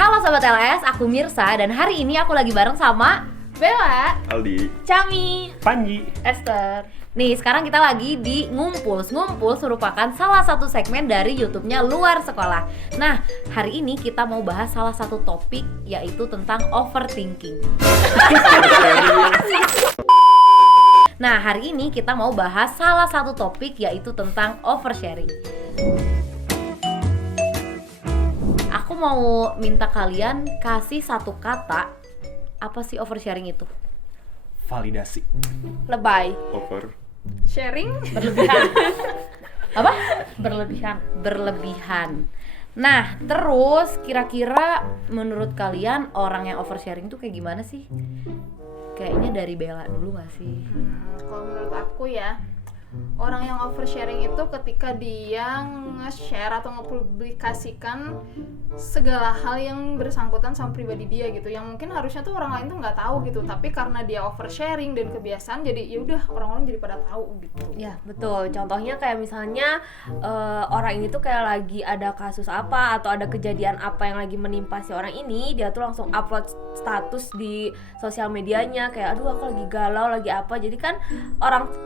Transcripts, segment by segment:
Halo Sobat LS, aku Mirsa dan hari ini aku lagi bareng sama Bella, Aldi, Cami, Panji, Esther. nih, sekarang kita lagi di Ngumpuls. Ngumpuls merupakan salah satu segmen dari YouTube-nya Luar Sekolah. Nah, hari ini kita mau bahas salah satu topik, yaitu tentang overthinking. Nah, hari ini kita mau bahas salah satu topik, yaitu tentang oversharing. Aku mau minta kalian kasih satu kata, apa sih oversharing itu? validasi. Lebay, over. sharing, Berlebihan. Apa? berlebihan. Nah, terus kira-kira menurut kalian orang yang oversharing tuh kayak gimana sih? Kayaknya dari Bella dulu gak sih? Kalau menurut aku ya, orang yang oversharing itu ketika dia nge-share atau ngepublikasikan segala hal yang bersangkutan sama pribadi dia gitu, yang mungkin harusnya tuh orang lain tuh nggak tahu gitu, tapi karena dia oversharing dan kebiasaan, jadi ya udah orang-orang jadi pada tahu gitu. Ya betul, contohnya kayak misalnya orang ini tuh kayak lagi ada kasus apa atau ada kejadian apa yang lagi menimpa si orang ini, dia tuh langsung upload status di sosial medianya kayak aduh aku lagi galau, lagi apa. Jadi kan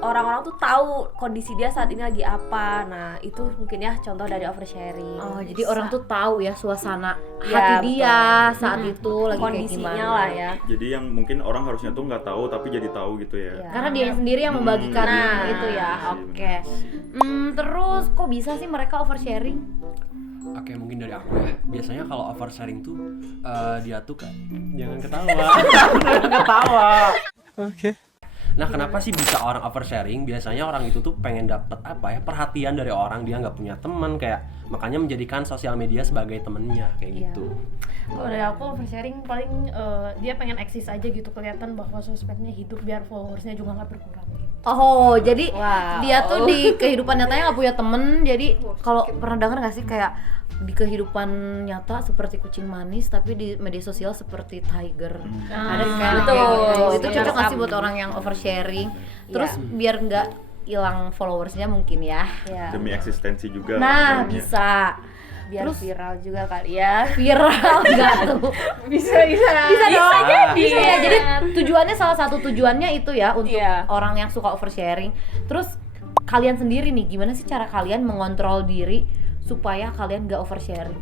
orang-orang tuh tahu kondisi dia saat ini lagi apa. Nah itu mungkin ya contoh dari oversharing. Oh, jadi orang tuh tahu ya suasana Ya, hati dia betul. saat itu lagi kayak Kondisinya gimana lah ya. Jadi yang mungkin orang harusnya tuh nggak tahu tapi jadi tahu gitu ya. Iya. Karena dia sendiri yang membagikan Nah, itu ya. iya, Oke. Terus kok bisa sih mereka oversharing? Oke, mungkin dari aku ya. Biasanya kalau oversharing tuh dia tuh kan jangan ketawa. Jangan ketawa. Oke. Nah, kenapa sih bisa orang oversharing? Biasanya orang itu tuh pengen dapet apa ya, perhatian dari orang, dia nggak punya teman, kayak makanya menjadikan sosial media sebagai temennya kayak Iya. gitu. Kalau dari aku oversharing paling dia pengen eksis aja gitu, kelihatan bahwa sosmednya hidup biar followersnya juga nggak berkurang. Oh, jadi Wow. dia tuh di kehidupan nyatanya nggak punya temen. Jadi kalau pernah dengar nggak sih kayak di kehidupan nyata seperti kucing manis, tapi di media sosial seperti tiger. Ada kan? betul. Itu Iya, cocok nggak sih rekam. buat orang yang oversharing? Terus Iya. biar nggak hilang followersnya mungkin ya. Ya, Demi eksistensi juga. Nah, sebenarnya. bisa biar Terus- viral juga kali ya. viral nggak tuh? Bisa Bisa dong. jadi. Bisa ya. Jadi tujuannya, salah satu tujuannya itu ya untuk Iya. orang yang suka oversharing. Terus kalian sendiri nih, gimana sih cara kalian mengontrol diri supaya kalian gak oversharing?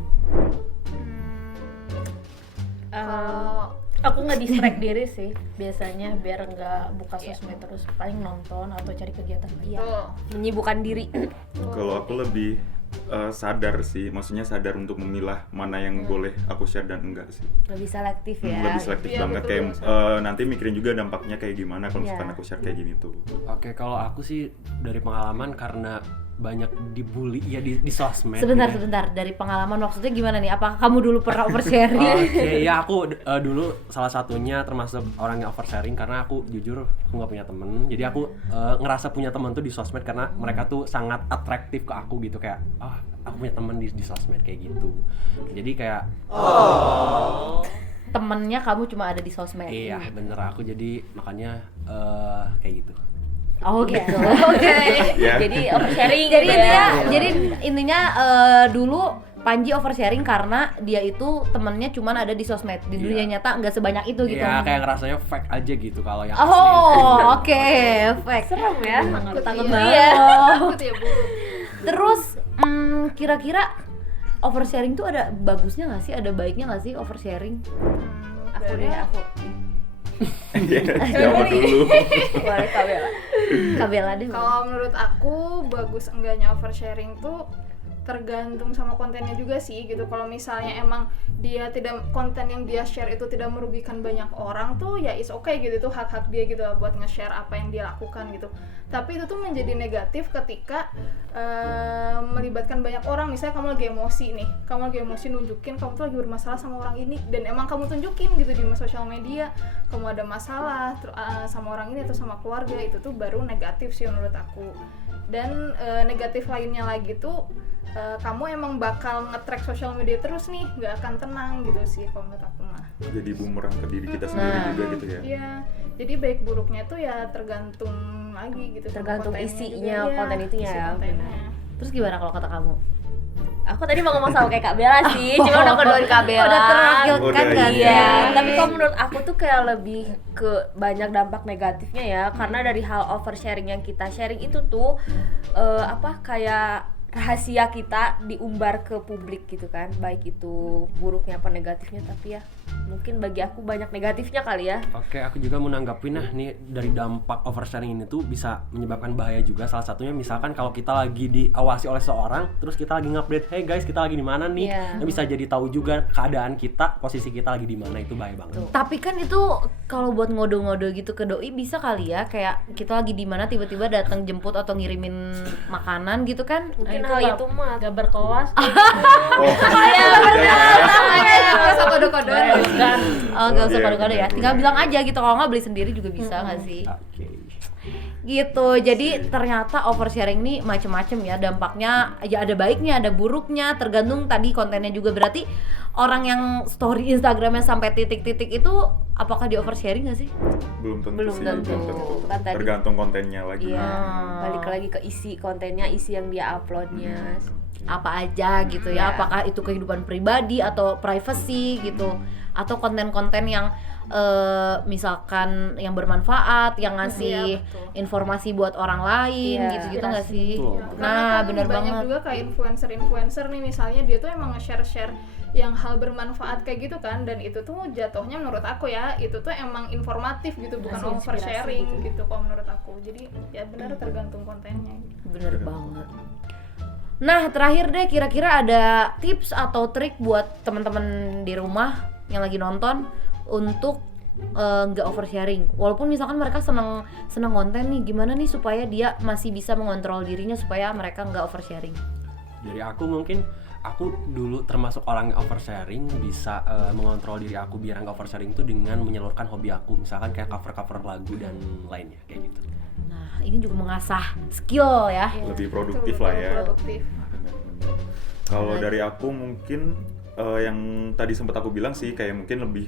Kalau Aku nggak distract diri sih biasanya biar nggak buka sosmed terus, paling nonton atau cari kegiatan lain. tuh, Menyibukkan diri. Kalau aku lebih sadar sih, maksudnya sadar untuk memilah mana yang boleh aku share dan enggak sih. Lebih selektif ya. Lebih selektif Iya, banget, betul, kayak betul. nanti mikirin juga dampaknya kayak gimana kalau Iya. misalkan aku share kayak gini tuh. Oke, kalau aku sih dari pengalaman karena banyak dibully ya di sosmed. Sebentar, gitu ya. sebentar. Dari pengalaman maksudnya gimana nih? Apakah kamu dulu pernah oversharing? Oke, ya aku dulu salah satunya termasuk orang yang oversharing karena aku jujur aku nggak punya temen. Jadi aku ngerasa punya teman tuh di sosmed karena mereka tuh sangat atraktif ke aku gitu, kayak aku punya teman di sosmed kayak gitu. Jadi kayak Temennya kamu cuma ada di sosmed. iya bener, aku jadi makanya kayak gitu. Oh gitu. Oke. Ya. Jadi oversharing. Jadi gitu ya. intinya, dulu Panji oversharing karena dia itu temennya cuma ada di sosmed. Di dunia Iya. nyata nggak sebanyak itu gitu. Iya, kayak ngerasanya fake aja gitu kalau yang asli. Oh, oke, fake. serem ya. Takut Iya. banget. Iya. takut ya Bu. Terus kira-kira oversharing tuh ada bagusnya nggak sih? Ada baiknya nggak sih oversharing? Aku deh, aku. Jawab dulu. Boleh Kak Bella. Kak Bella deh. Kalau menurut aku bagus enggaknya oversharing tuh tergantung sama kontennya juga sih gitu. Kalau misalnya emang dia tidak, konten yang dia share itu tidak merugikan banyak orang tuh ya is okay gitu, itu hak-hak dia gitu lah buat nge-share apa yang dia lakukan gitu. Tapi itu tuh menjadi negatif ketika melibatkan banyak orang. Misalnya kamu lagi emosi nih, kamu lagi emosi nunjukin kamu tuh lagi bermasalah sama orang ini, dan emang kamu tunjukin gitu di sosial media kamu ada masalah sama orang ini atau sama keluarga, itu tuh baru negatif sih menurut aku. Dan negatif lainnya lagi tuh kamu emang bakal nge-track sosial media terus nih, nggak akan tenang gitu sih kalau menurut aku mah. Jadi bumerang ke diri kita sendiri Nah. juga gitu ya. Iya, jadi baik buruknya tuh ya tergantung lagi gitu sama Tergantung kontennya isinya, juga. Iya, konten itunya isi ya, kontennya. Terus gimana kalau kata kamu? aku tadi mau ngomong sama kayak Kak Bella sih, cuma udah keduain Kak Bella. Udah terwakilkan Udah, kan iya. Iya, tapi kalau menurut aku tuh kayak lebih ke banyak dampak negatifnya ya, karena dari hal oversharing yang kita sharing itu tuh kayak rahasia kita diumbar ke publik gitu kan, baik itu buruknya apa negatifnya, tapi ya mungkin bagi aku banyak negatifnya kali ya. Oke, aku juga mau nanggapin nih dari dampak oversharing ini tuh bisa menyebabkan bahaya juga. Salah satunya misalkan kalau kita lagi diawasi oleh seorang, terus kita lagi ngupdate, hey guys kita lagi di mana nih, Iya. Nah, bisa jadi tahu juga keadaan kita, posisi kita lagi di mana, itu bahaya banget. Tapi kan itu kalau buat ngode-ngode gitu ke doi bisa kali ya, kayak kita lagi di mana tiba-tiba datang jemput atau ngirimin makanan gitu kan. Mungkin hal itu mah gak berkelas Oh, Iya benar. Nggak usah kode-kodean. Oh, nggak usah Iya, kode-kode ya. benar. Tinggal bilang aja gitu, kalau nggak beli sendiri juga bisa nggak sih? Oke. Gitu. Jadi ternyata oversharing ini macem-macem ya dampaknya. Ya ada baiknya, ada buruknya, tergantung tadi kontennya juga. Berarti orang yang story Instagramnya sampai titik-titik itu apakah di oversharing nggak sih? belum tentu Belum sih, tentu. belum tentu. Kan tadi- Tergantung kontennya lagi. Iya, Ah. balik lagi ke isi kontennya, isi yang dia uploadnya. Apa aja gitu ya? Iya. Apakah itu kehidupan pribadi atau privacy gitu? Atau konten-konten yang misalkan yang bermanfaat, yang ngasih Iya, betul. informasi buat orang lain Iya. gitu-gitu nggak sih? Betul. Karena Nah, kan bener banyak banget. juga kayak influencer nih misalnya dia tuh emang nge-share yang hal bermanfaat kayak gitu kan, dan itu tuh jatuhnya menurut aku ya itu tuh emang informatif gitu, bukan Ngasih inspirasi oversharing gitu. gitu kalau menurut aku. Jadi ya benar tergantung kontennya gitu. Bener banget. Nah, terakhir deh, kira-kira ada tips atau trik buat teman-teman di rumah yang lagi nonton untuk nggak oversharing. Walaupun misalkan mereka seneng konten nih, gimana nih supaya dia masih bisa mengontrol dirinya supaya mereka nggak oversharing? Dari aku mungkin aku dulu termasuk orang yang oversharing, bisa mengontrol diri aku biar nggak oversharing itu dengan menyalurkan hobi aku, misalkan kayak cover lagu dan lainnya kayak gitu. Nah, ini juga mengasah skill ya. Lebih produktif lah ya. Produktif. Benar-benar. Kalau dari aku mungkin yang tadi sempat aku bilang sih, kayak mungkin lebih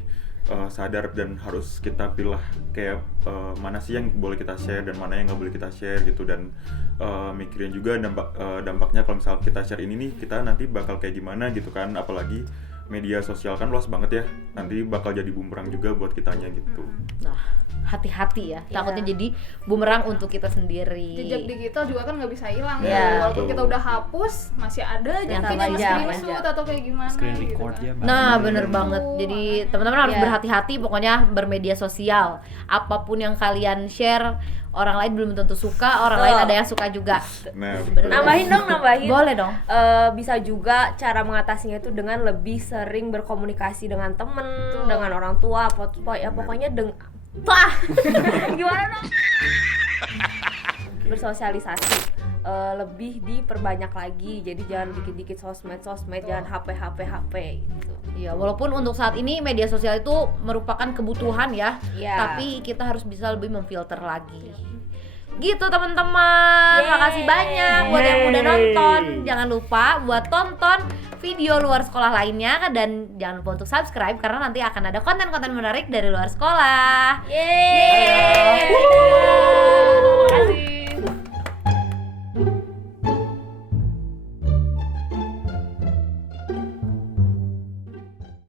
sadar dan harus kita pilih kayak mana sih yang boleh kita share dan mana yang nggak boleh kita share gitu, dan mikirin juga dampaknya kalau misal kita share ini nih kita nanti bakal kayak gimana gitu kan, apalagi media sosial kan luas banget ya, nanti bakal jadi bumerang juga buat kitanya gitu. Nah, hati-hati ya, takutnya jadi bumerang untuk kita sendiri. Jejak digital juga kan nggak bisa hilang Iya. ya. Walaupun Betul. kita udah hapus, masih ada aja Yang mungkin sama yang aja, screenshot atau kayak gimana Screen gitu record kan. ya. Nah, bener banget. Jadi teman-teman harus Iya. berhati-hati pokoknya bermedia sosial. Apapun yang kalian share, orang lain belum tentu suka, orang Betul. lain ada yang suka juga. Nah, Bener. Nambahin dong, nambahin. Boleh dong. Bisa juga cara mengatasinya itu dengan lebih sering berkomunikasi dengan temen, Betul. dengan orang tua, pokoknya gimana dong? Bersosialisasi lebih diperbanyak lagi, jadi jangan dikit-dikit sosmed, jangan HP gitu. Iya, walaupun untuk saat ini media sosial itu merupakan kebutuhan ya, Iya. tapi kita harus bisa lebih memfilter lagi. Gitu teman-teman, Yeay. makasih banyak buat yang udah nonton. Jangan lupa buat tonton video luar sekolah lainnya, dan jangan lupa untuk subscribe karena nanti akan ada konten-konten menarik dari luar sekolah. Yeay.